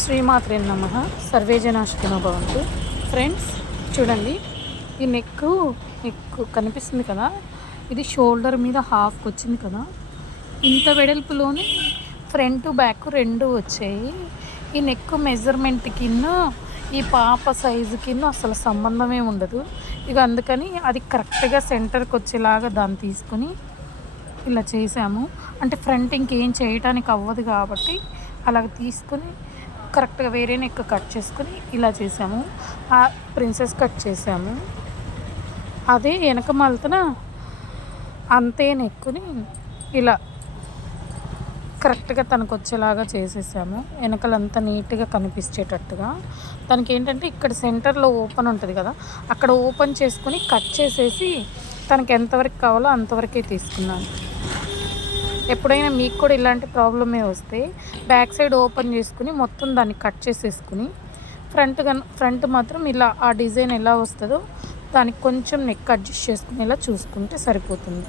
శ్రీమాత్రే నమః. సర్వే జనా సుఖినో భవంతు. ఫ్రెండ్స్ చూడండి, ఈ నెక్ కనిపిస్తుంది కదా, ఇది షోల్డర్ మీద హాఫ్కి వచ్చింది కదా. ఇంత వెడల్పులోనే ఫ్రంట్ బ్యాక్ రెండు వచ్చాయి. ఈ నెక్ మెజర్మెంట్ కింద ఈ పాప సైజు కింద అసలు సంబంధమే ఉండదు. ఇక అందుకని అది కరెక్ట్గా సెంటర్కి వచ్చేలాగా దాన్ని తీసుకొని ఇలా చేసాము. అంటే ఫ్రంట్ ఇంకేం చేయటానికి అవ్వదు కాబట్టి అలాగ తీసుకొని కరెక్ట్గా వేరే నెక్ కట్ చేసుకొని ఇలా చేసాము. ఆ ప్రిన్సెస్ కట్ చేసాము. అదే వెనక మలతన అంతే నెక్కుని ఇలా కరెక్ట్గా తనకు వచ్చేలాగా చేసేసాము. వెనకలంతా నీట్గా కనిపించేటట్టుగా. తనకి ఏంటంటే ఇక్కడ సెంటర్లో ఓపెన్ ఉంటుంది కదా, అక్కడ ఓపెన్ చేసుకుని కట్ చేసేసి తనకి ఎంతవరకు కావాలో అంతవరకే తీసుకున్నాను. ఎప్పుడైనా మీకు కూడా ఇలాంటి ప్రాబ్లమే వస్తే బ్యాక్ సైడ్ ఓపెన్ చేసుకుని మొత్తం దాన్ని కట్ చేసేసుకుని ఫ్రంట్ మాత్రం ఇలా ఆ డిజైన్ ఎలా వస్తుందో దానికి కొంచెం నెక్ అడ్జస్ట్ చేసుకుని ఇలా చూసుకుంటే సరిపోతుంది.